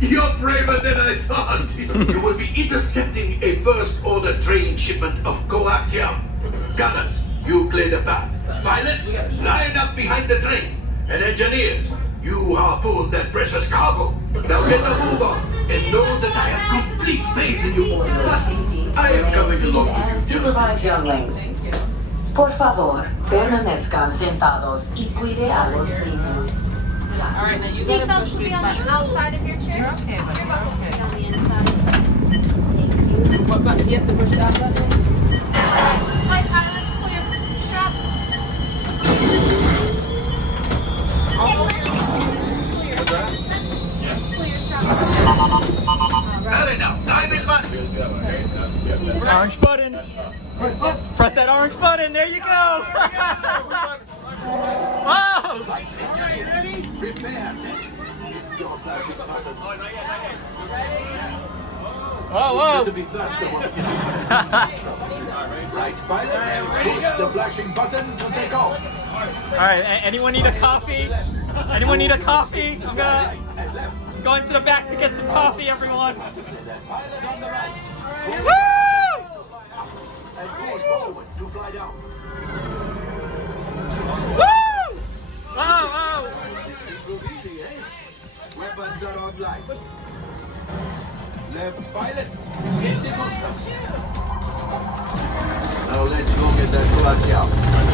You're braver than I thought. You will be intercepting a first-order train shipment of coaxium. Gunners, you clear the path. Pilots, line up behind the train. And engineers, you harpoon that precious cargo. Now get a move on, and know that I have complete faith in you. Plus, I am coming along with you. Supervise younglings. Por favor, permanezcan sentados y cuide a los niños. Alright, now you gotta push Seatbelts will these be on the buttons. outside of your chair. You're okay, buddy. Your buckles will be on the inside. What button? Yes, to push that button. Hi, pilots, pull your straps. Pull your straps. Not enough. Time is money. Orange button. Press that orange button. There you go. Whoa! Prepare. Whoa, To be faster. Right, pilot. Push the flashing button to take off. All right. Anyone need a coffee? Anyone need a coffee? I'm gonna go into the back to get some coffee, everyone. Pilot on the right. Woo! And push forward to fly down. Woo! Whoa! Easy, eh? Weapons are online. Left pilot. Shift the booster. Now let's go get that coaxium.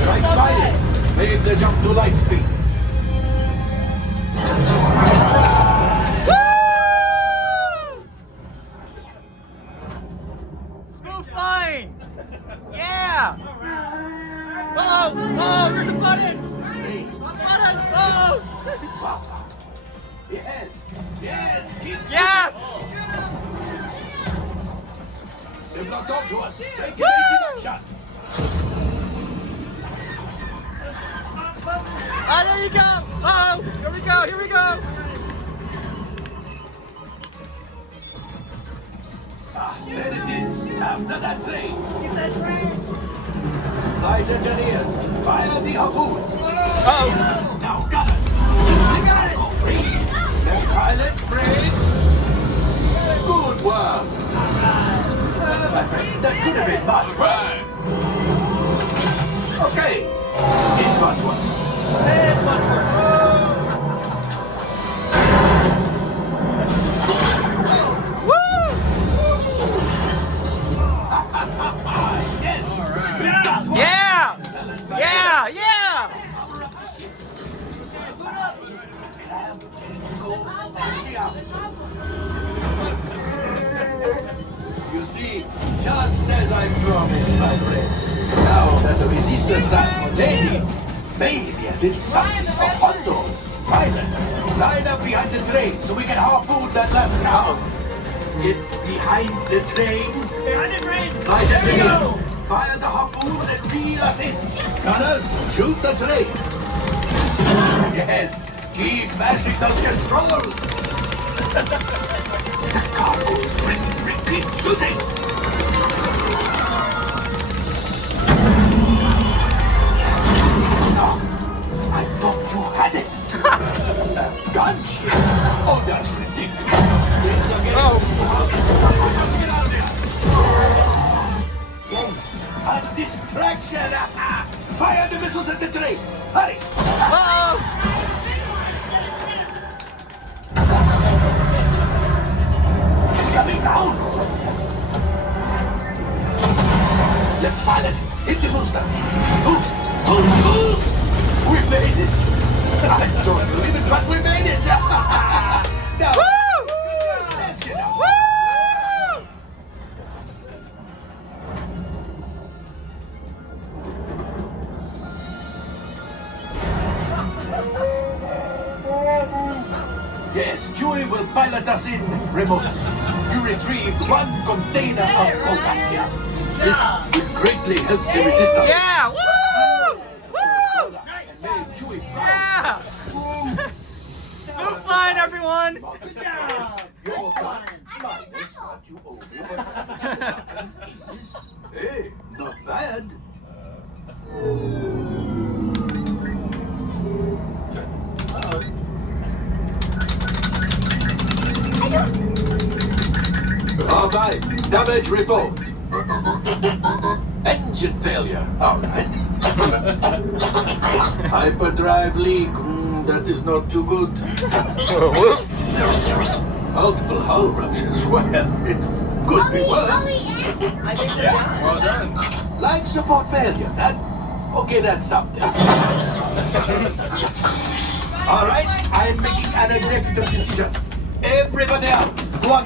Right pilot. Make the jump to light speed. Smooth flying! Yeah! Oh, there's a button! Button! Oh! Yes. Keep Yes! They've locked onto us. Take it Woo! easy, that shot. Oh, there you go! Oh, here we go! There it is. After that train. Flight engineers, fire the harpoon. Oh! Now, gunners. Left pilot, brakes. Good work. My friend, that could have been much worse. Okay. It's much worse. Yes. That one. Yeah! You see, just as I promised, my friend. Now that the resistance has landed, maybe a little something for hot dog. Pilots, line up behind the train so we can harpoon that last cow. Get behind the train. Fly the train. Fire the harpoon and reel us in. Gunners, shoot the train. Yes, keep mashing those controls. The cargo's ready. Keep shooting. No, I thought you had it. Gunship? Oh, that's ridiculous. Get out there. Yes, a distraction. Fire the missiles at the train. Hurry. Uh-oh! It's coming down. Left pilot, hit the boosters. Boost. We made it. I don't believe it, but we made it. Now, Woo! let's get out. Woo! Yes, Chewie will pilot us in remotely. You retrieved one container of coaxium. This will greatly help the resistance. Yeah! Woo! Woo! And made Chewie proud. Yeah! Smooth flying, everyone! Your fine. Minus what you owe me. Hey, not bad. I don't survive. Damage report. Engine failure. All right. Hyperdrive leak. That is not too good. Whoops. Multiple hull ruptures. Well, it could be worse. I think we're done. Well done. Life support failure. That's something. All right, I am making an executive decision. Everybody out. Go on.